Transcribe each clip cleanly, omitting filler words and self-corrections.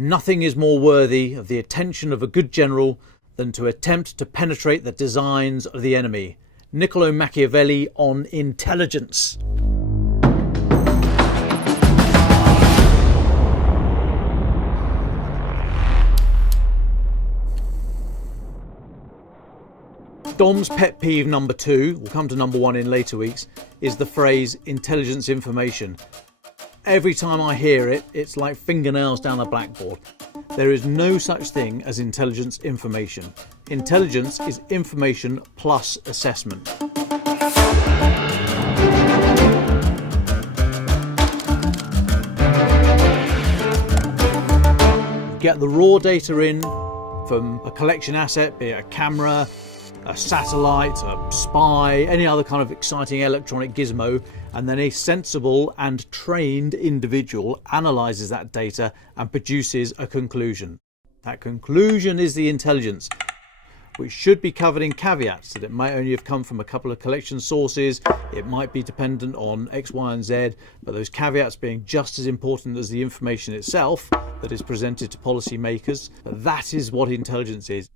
Nothing is more worthy of the attention of a good general than to attempt to penetrate the designs of the enemy. Niccolo Machiavelli on intelligence. Dom's pet peeve number 2, we'll come to number 1 in later weeks, is the phrase intelligence information. Every time I hear it, it's like fingernails down a blackboard. There is no such thing as intelligence information. Intelligence is information plus assessment. Get the raw data in from a collection asset, be it a camera, a satellite, a spy, any other kind of exciting electronic gizmo, and then a sensible and trained individual analyses that data and produces a conclusion. That conclusion is the intelligence, which should be covered in caveats that it might only have come from a couple of collection sources, it might be dependent on X, Y and Z, but those caveats being just as important as the information itself that is presented to policymakers. That is what intelligence is.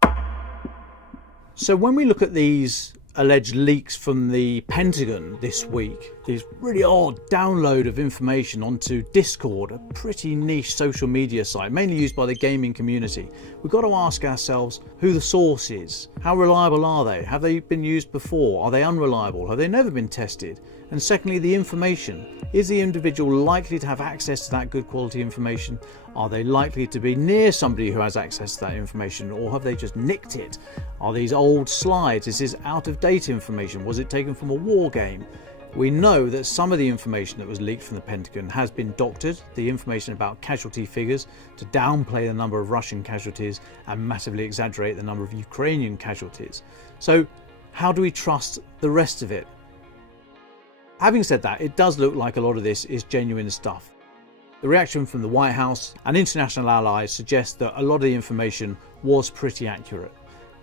So when we look at these alleged leaks from the Pentagon this week, this really odd download of information onto Discord, a pretty niche social media site mainly used by the gaming community, we've got to ask ourselves who the source is. How reliable are they? Have they been used before? Are they unreliable? Have they never been tested? And secondly, the information. Is the individual likely to have access to that good quality information? Are they likely to be near somebody who has access to that information, or have they just nicked it? Are these old slides? Is this out of date information? Was it taken from a war game? We know that some of the information that was leaked from the Pentagon has been doctored, the information about casualty figures, to downplay the number of Russian casualties and massively exaggerate the number of Ukrainian casualties. So how do we trust the rest of it? Having said that, it does look like a lot of this is genuine stuff. The reaction from the White House and international allies suggests that a lot of the information was pretty accurate.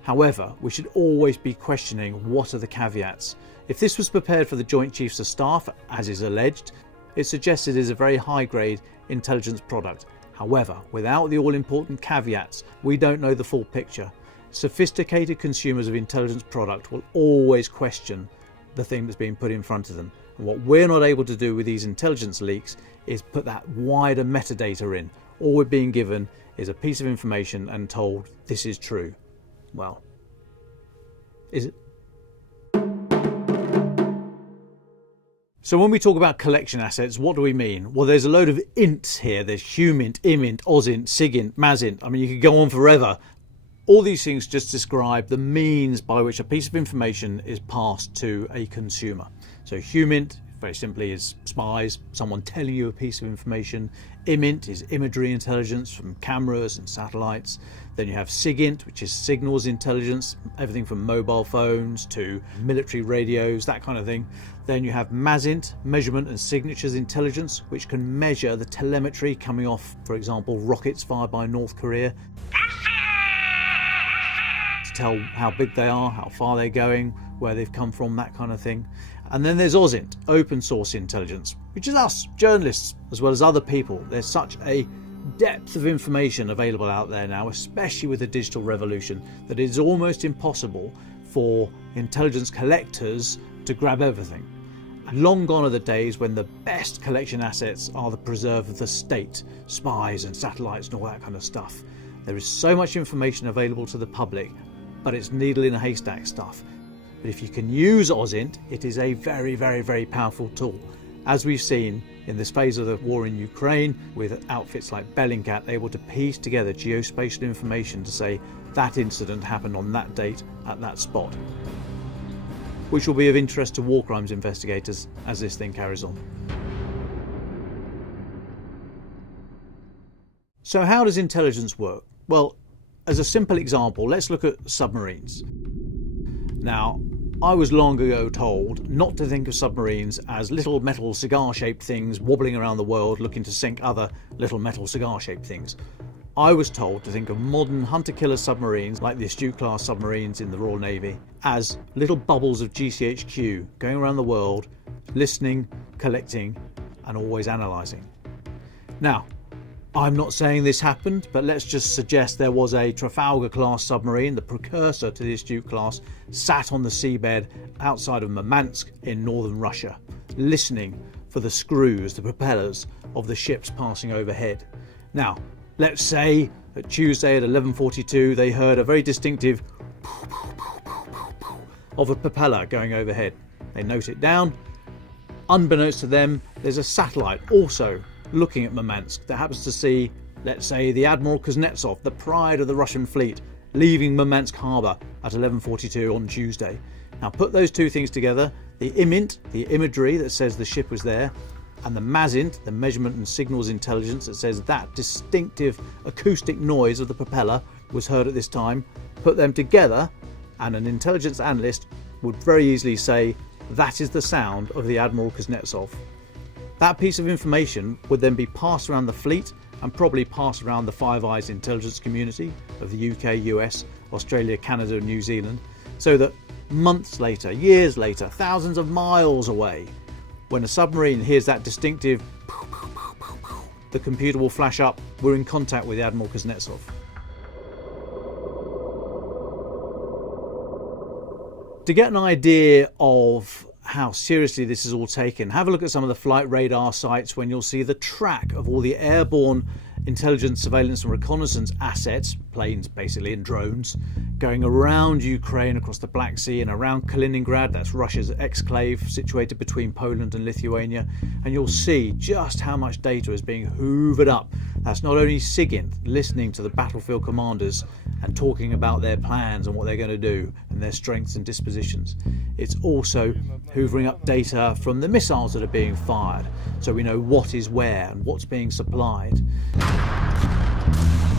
However, we should always be questioning what are the caveats. If this was prepared for the Joint Chiefs of Staff, as is alleged, it suggests it is a very high-grade intelligence product. However, without the all-important caveats, we don't know the full picture. Sophisticated consumers of intelligence product will always question the thing that's being put in front of them. And what we're not able to do with these intelligence leaks is put that wider metadata in. All we're being given is a piece of information and told this is true. Well, is it? So when we talk about collection assets, what do we mean? Well, there's a load of ints here. There's humint, imint, osint, sigint, masint. I mean, you could go on forever. All these things just describe the means by which a piece of information is passed to a consumer. So humint, very simply, is spies, someone telling you a piece of information. Imint is imagery intelligence from cameras and satellites. Then you have SIGINT, which is signals intelligence, everything from mobile phones to military radios, that kind of thing. Then you have MASINT, measurement and signatures intelligence, which can measure the telemetry coming off, for example, rockets fired by North Korea, to tell how big they are, how far they're going, where they've come from, that kind of thing. And then there's OSINT, open source intelligence, which is us, journalists, as well as other people. There's such a depth of information available out there now, especially with the digital revolution, that it is almost impossible for intelligence collectors to grab everything. Long gone are the days when the best collection assets are the preserve of the state, spies and satellites and all that kind of stuff. There is so much information available to the public, but it's needle in a haystack stuff. But if you can use OSINT, it is a very, very, very powerful tool. As we've seen in this phase of the war in Ukraine, with outfits like Bellingcat able to piece together geospatial information to say that incident happened on that date at that spot, which will be of interest to war crimes investigators as this thing carries on. So how does intelligence work? Well, as a simple example, let's look at submarines. Now, I was long ago told not to think of submarines as little metal cigar-shaped things wobbling around the world looking to sink other little metal cigar-shaped things. I was told to think of modern hunter-killer submarines, like the Astute-class submarines in the Royal Navy, as little bubbles of GCHQ going around the world, listening, collecting, and always analysing. Now, I'm not saying this happened, but let's just suggest there was a Trafalgar-class submarine, the precursor to the Astute-class, sat on the seabed outside of Murmansk in northern Russia, listening for the screws, the propellers of the ships passing overhead. Now, let's say that Tuesday at 11:42 they heard a very distinctive of a propeller going overhead. They note it down. Unbeknownst to them, there's a satellite also looking at Murmansk that happens to see, let's say, the Admiral Kuznetsov, the pride of the Russian fleet, leaving Murmansk harbour at 11:42 on Tuesday. Now put those two things together, the IMINT, the imagery that says the ship was there, and the MASINT, the measurement and signals intelligence that says that distinctive acoustic noise of the propeller was heard at this time. Put them together and an intelligence analyst would very easily say that is the sound of the Admiral Kuznetsov. That piece of information would then be passed around the fleet and probably passed around the Five Eyes intelligence community of the UK, US, Australia, Canada and New Zealand, so that months later, years later, thousands of miles away, when a submarine hears that distinctive the computer will flash up, we're in contact with the Admiral Kuznetsov. To get an idea of how seriously this is all taken, have a look at some of the flight radar sites when you'll see the track of all the airborne intelligence, surveillance and reconnaissance assets, planes basically and drones, going around Ukraine, across the Black Sea and around Kaliningrad, that's Russia's exclave situated between Poland and Lithuania, and you'll see just how much data is being hoovered up. That's not only SIGINT listening to the battlefield commanders and talking about their plans and what they're going to do and their strengths and dispositions. It's also hoovering up data from the missiles that are being fired, so we know what is where and what's being supplied.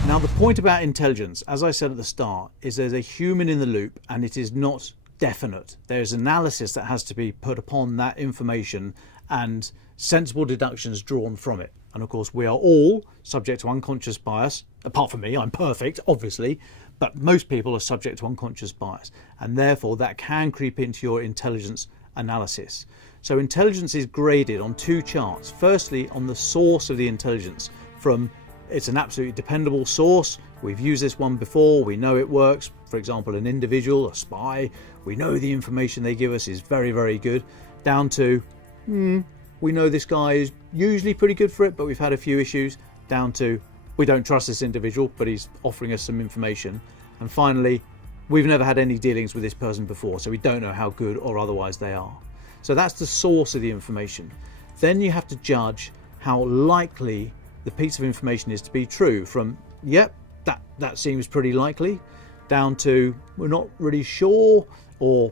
Now the point about intelligence, as I said at the start, is there's a human in the loop and it is not definite. There's analysis that has to be put upon that information and sensible deductions drawn from it. And of course we are all subject to unconscious bias, apart from me, I'm perfect obviously, but most people are subject to unconscious bias, and therefore that can creep into your intelligence analysis. So intelligence is graded on two charts. Firstly, on the source of the intelligence, from it's an absolutely dependable source, we've used this one before, we know it works, for example an individual, a spy, we know the information they give us is very, very good, down to we know this guy is usually pretty good for it, but we've had a few issues, down to we don't trust this individual, but he's offering us some information. And finally, we've never had any dealings with this person before, so we don't know how good or otherwise they are. So that's the source of the information. Then you have to judge how likely the piece of information is to be true, from, yep, that seems pretty likely, down to we're not really sure, or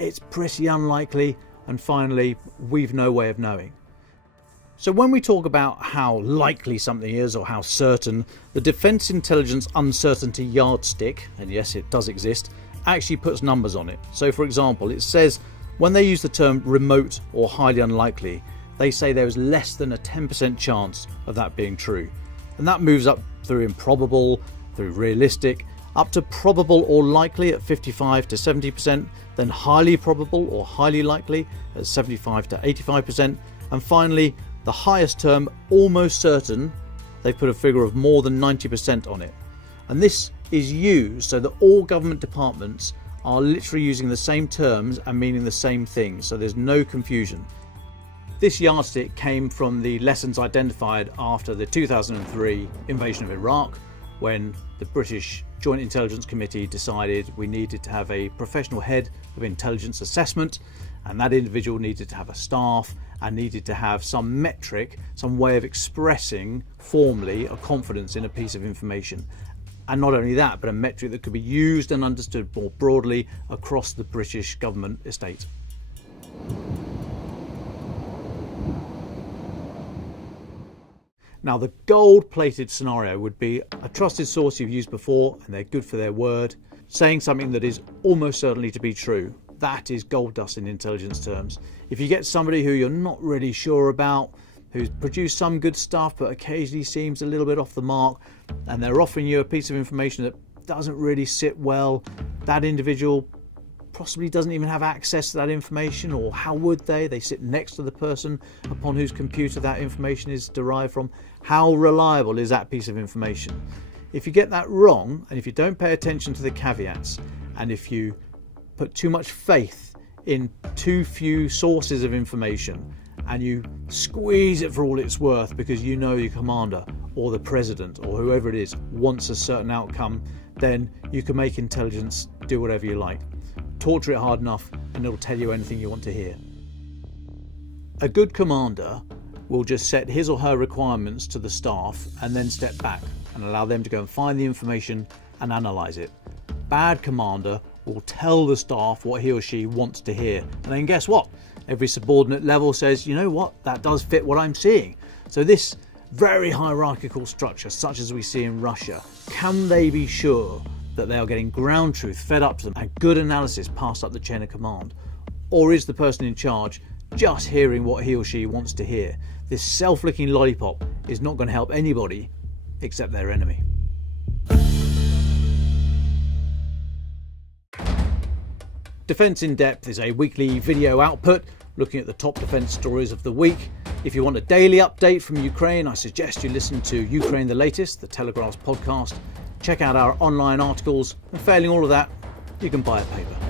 it's pretty unlikely, and finally, we've no way of knowing. So when we talk about how likely something is or how certain, the Defence Intelligence Uncertainty Yardstick, and yes, it does exist, actually puts numbers on it. So for example, it says when they use the term remote or highly unlikely, they say there is less than a 10% chance of that being true. And that moves up through improbable, through realistic, up to probable or likely at 55 to 70%, then highly probable or highly likely at 75 to 85%, and finally the highest term, almost certain, they put a figure of more than 90% on it. And this is used so that all government departments are literally using the same terms and meaning the same thing, so there's no confusion. This yardstick came from the lessons identified after the 2003 invasion of Iraq, when the British Joint Intelligence Committee decided we needed to have a professional head of intelligence assessment, and that individual needed to have a staff and needed to have some metric, some way of expressing formally a confidence in a piece of information. And not only that, but a metric that could be used and understood more broadly across the British government estate. Now the gold-plated scenario would be a trusted source you've used before and they're good for their word, saying something that is almost certainly to be true. That is gold dust in intelligence terms. If you get somebody who you're not really sure about, who's produced some good stuff but occasionally seems a little bit off the mark, and they're offering you a piece of information that doesn't really sit well, that individual possibly doesn't even have access to that information, or how would they? They sit next to the person upon whose computer that information is derived from. How reliable is that piece of information? If you get that wrong, and if you don't pay attention to the caveats, and if you put too much faith in too few sources of information, and you squeeze it for all it's worth because you know your commander or the president or whoever it is wants a certain outcome, then you can make intelligence do whatever you like. Torture it hard enough and it'll tell you anything you want to hear. A good commander will just set his or her requirements to the staff and then step back and allow them to go and find the information and analyse it. Bad commander will tell the staff what he or she wants to hear, and then guess what? Every subordinate level says, you know what, that does fit what I'm seeing. So this very hierarchical structure, such as we see in Russia, can they be sure that they are getting ground truth fed up to them and good analysis passed up the chain of command? Or is the person in charge just hearing what he or she wants to hear? This self-licking lollipop is not going to help anybody except their enemy. Defence in Depth is a weekly video output looking at the top defence stories of the week. If you want a daily update from Ukraine, I suggest you listen to Ukraine the Latest, the Telegraph's podcast. Check out our online articles, and failing all of that, you can buy a paper.